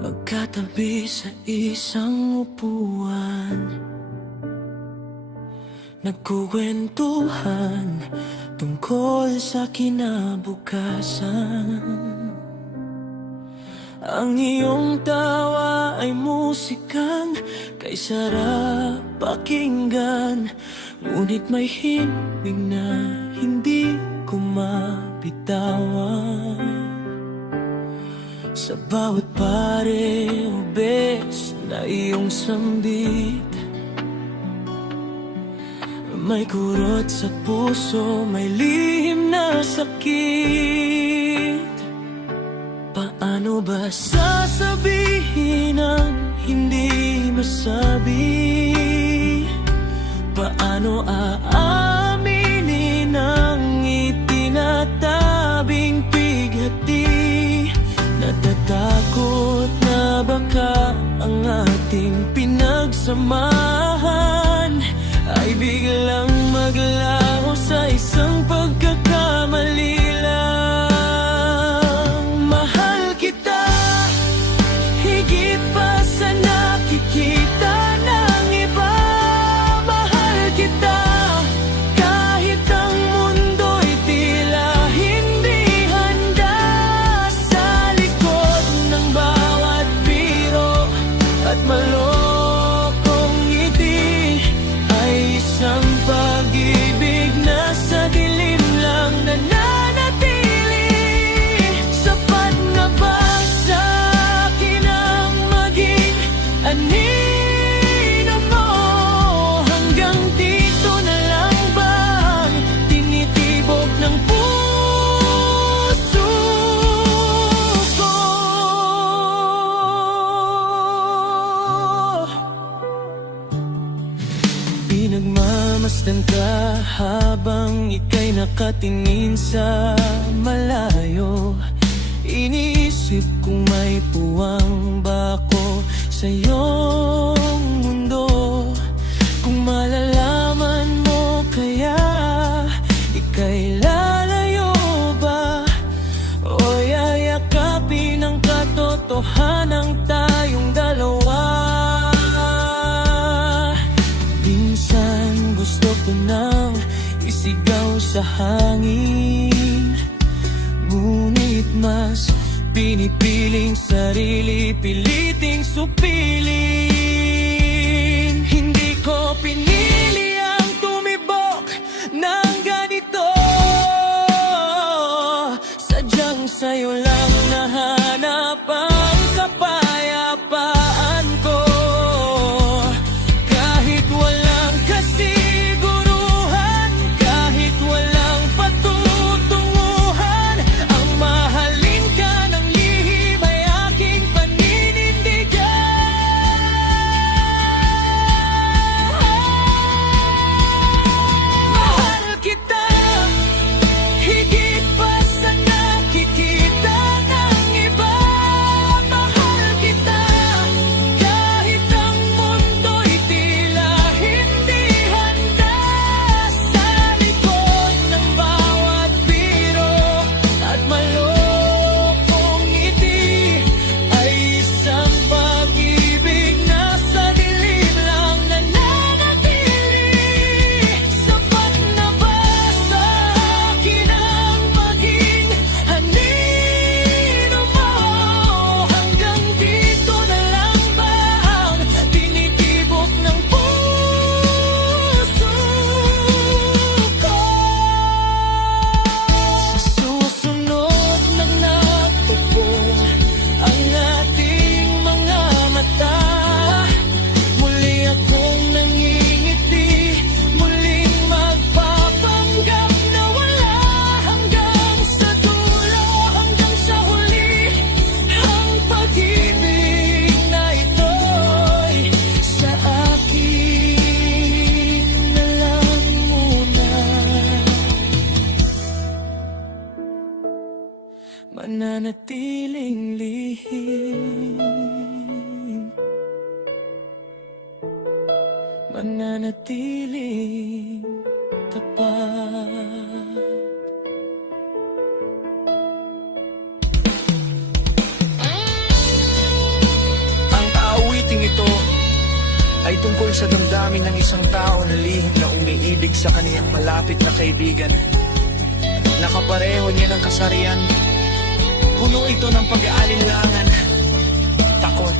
Magkatabi sa isang upuan, nagkukwentuhan tungkol sa kinabukasan. Ang iyong tawa ay musikang kay sarap pakinggan, ngunit may himig na hindi ko mabitawan. Sa bawat pare o bes na iyong sambit, may kurot sa puso, may lihim na sakit. Paano ba sasabihin ang hindi masabi? Paano aaminin ang itinatabing pighati? Natatakot na baka ang ating pinagsamahan ay biglang maglaho sa isang pagkakamali lang. Mahal kita, higit pa sa nakikita ng iba. Mahal kita, kahit ang mundo'y tila hindi handa. Sa likod ng bawat biro at malokong ngiti ay isang pag-ibig na sa dilim lang nananatili. Sapat na ba sa akin ang maging anino mo? Hanggang dito na lang ba ang tinitibok ng puso ko? Pinagmamasdan ka habang ika'y nakatingin sa malayo. Iniisip kung may puwang ba ako sa iyong mundo. Kung malalaman mo kaya ika'y lalayo ba, o yayakapin ang katotohanang tayong dalawa. Minsan gusto ko nang isigaw sa hangin, ngunit mas pinipiling sarili, piliting supilin. Hindi ko pinili ang tumibok ng ganito, sadyang sa'yo lang nahanap ang kapayapaan ko. Kahit walang kasiguruhan, kahit walang patutunguhan, ang mahalin ka ng lihim ay aking paninindigan. Mahal kita, higit pa sa nakikita ng iba. Mahal kita, kahit ang mundo'y tila hindi handa. Sa likod ng bawat biro at malokong ngiti ay isang pag-ibig na sa dilim lang nananatili. Sapat na ba sa akin ang maging anino mo? Hanggang dito na lang ba ang tinitibok ng puso ko? Sa susunod na natagpo ang ating mga mata, muli akong nangingiti, muling magpapanggap na wala. Hanggang sa dulo, hanggang sa huli, ang pag-ibig na ito'y sa akin na lang muna. Mananatiling lihim, mananatiling tapat. tungkol sa damdamin ng isang tao na lihim na umiibig sa kaniyang malapit na kaibigan. Nakapareho niya ng kasarian, puno ito ng pag-aalinlangan, takot,